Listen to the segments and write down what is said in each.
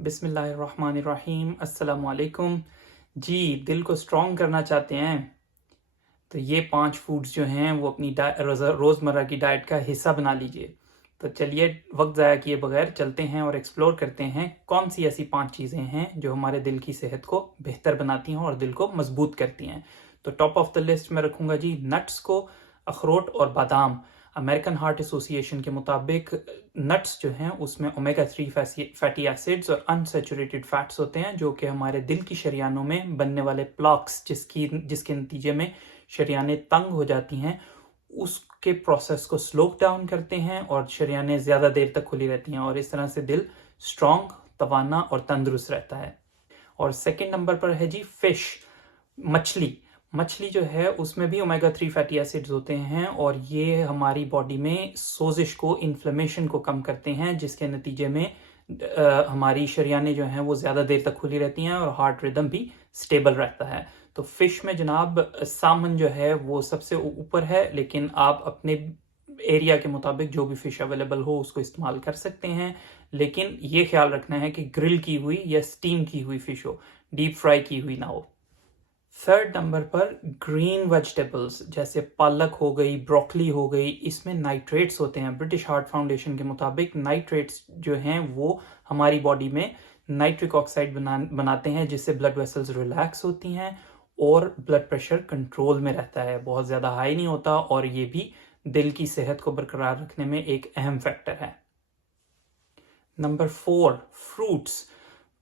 बिस्मिल्लाहिर्रहमानिर्रहीम अस्सलामुअलैकुम। जी, दिल को स्ट्रॉन्ग करना चाहते हैं तो ये 5 फूड्स जो हैं वो अपनी रोज़मर्रा की डाइट का हिस्सा बना लीजिए। तो चलिए वक्त ज़ाया किए बगैर चलते हैं और एक्सप्लोर करते हैं कौन सी ऐसी 5 चीज़ें हैं जो हमारे दिल की सेहत को बेहतर बनाती हैं और दिल को मजबूत करती हैं। तो टॉप ऑफ द लिस्ट में रखूँगा जी नट्स को, अखरोट और बादाम। अमेरिकन हार्ट एसोसिएशन के मुताबिक नट्स जो हैं उसमें ओमेगा 3 फैटी एसिड्स और अनसैचुरेटेड फैट्स होते हैं जो कि हमारे दिल की शरियानों में बनने वाले प्लॉक्स जिसके नतीजे में शरियानें तंग हो जाती हैं उसके प्रोसेस को स्लो डाउन करते हैं और शरियानें ज़्यादा देर तक खुली रहती हैं और इस तरह से दिल स्ट्रॉन्ग, तवाना और तंदुरुस्त रहता है। और सेकंड नंबर पर है जी फिश, मछली। मछली जो है उसमें भी ओमेगा 3 फैटी एसिड्स होते हैं और ये हमारी बॉडी में सोजिश को, इन्फ्लेमेशन को कम करते हैं जिसके नतीजे में हमारी शरियानें जो हैं वो ज़्यादा देर तक खुली रहती हैं और हार्ट रिदम भी स्टेबल रहता है। तो फिश में जनाब सामन जो है वो सबसे ऊपर है, लेकिन आप अपने एरिया के मुताबिक जो भी फिश अवेलेबल हो उसको इस्तेमाल कर सकते हैं, लेकिन ये ख्याल रखना है कि ग्रिल की हुई या स्टीम की हुई फिश हो, डीप फ्राई की हुई ना हो। थर्ड नंबर पर ग्रीन वेजिटेबल्स जैसे पालक हो गई, ब्रोकली हो गई, इसमें नाइट्रेट्स होते हैं। ब्रिटिश हार्ट फाउंडेशन के मुताबिक नाइट्रेट्स जो हैं वो हमारी बॉडी में नाइट्रिक ऑक्साइड बनाते हैं जिससे ब्लड वेसल्स रिलैक्स होती हैं और ब्लड प्रेशर कंट्रोल में रहता है, बहुत ज़्यादा हाई नहीं होता और ये भी दिल की सेहत को बरकरार रखने में एक अहम फैक्टर है। नंबर 4, फ्रूट्स,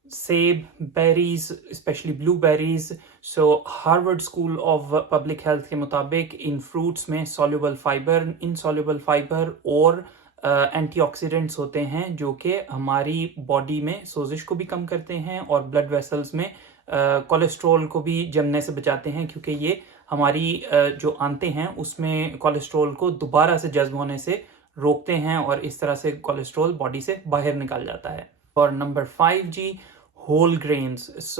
सेब, berries, specially blueberries. So Harvard school of public health के मुताबिक इन फ्रूट्स में सॉल्युबल फाइबर, इनसॉल्युबल फाइबर और एंटीऑक्सीडेंट्स होते हैं जो कि हमारी बॉडी में सोजिश को भी कम करते हैं और ब्लड वेसल्स में कोलेस्ट्रॉल को भी जमने से बचाते हैं, क्योंकि ये हमारी जो आंतें हैं उसमें कोलेस्ट्रॉल को दोबारा से जज्ब होने से रोकते हैं और इस तरह से कोलेस्ट्रॉल बॉडी से बाहर निकल जाता है। और नंबर 5 जी, होल ग्रेन्स।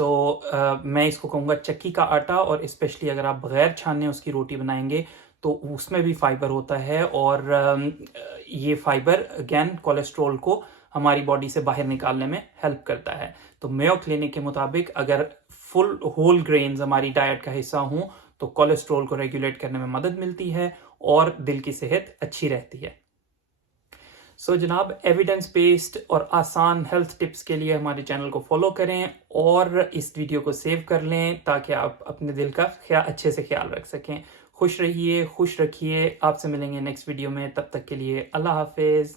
मैं इसको कहूँगा चक्की का आटा, और स्पेशली अगर आप बगैर छाने उसकी रोटी बनाएंगे तो उसमें भी फाइबर होता है और ये फाइबर अगेन कोलेस्ट्रॉल को हमारी बॉडी से बाहर निकालने में हेल्प करता है। तो मेयो क्लिनिक के मुताबिक अगर फुल होल ग्रेन्स हमारी डाइट का हिस्सा हों तो कोलेस्ट्रॉल को रेगुलेट करने में मदद मिलती है और दिल की सेहत अच्छी रहती है। जनाब, एविडेंस बेस्ड और आसान हेल्थ टिप्स के लिए हमारे चैनल को फॉलो करें और इस वीडियो को सेव कर लें ताकि आप अपने दिल का अच्छे से ख्याल रख सकें। खुश रहिए, खुश रखिए। आपसे मिलेंगे नेक्स्ट वीडियो में, तब तक के लिए अल्लाह हाफिज।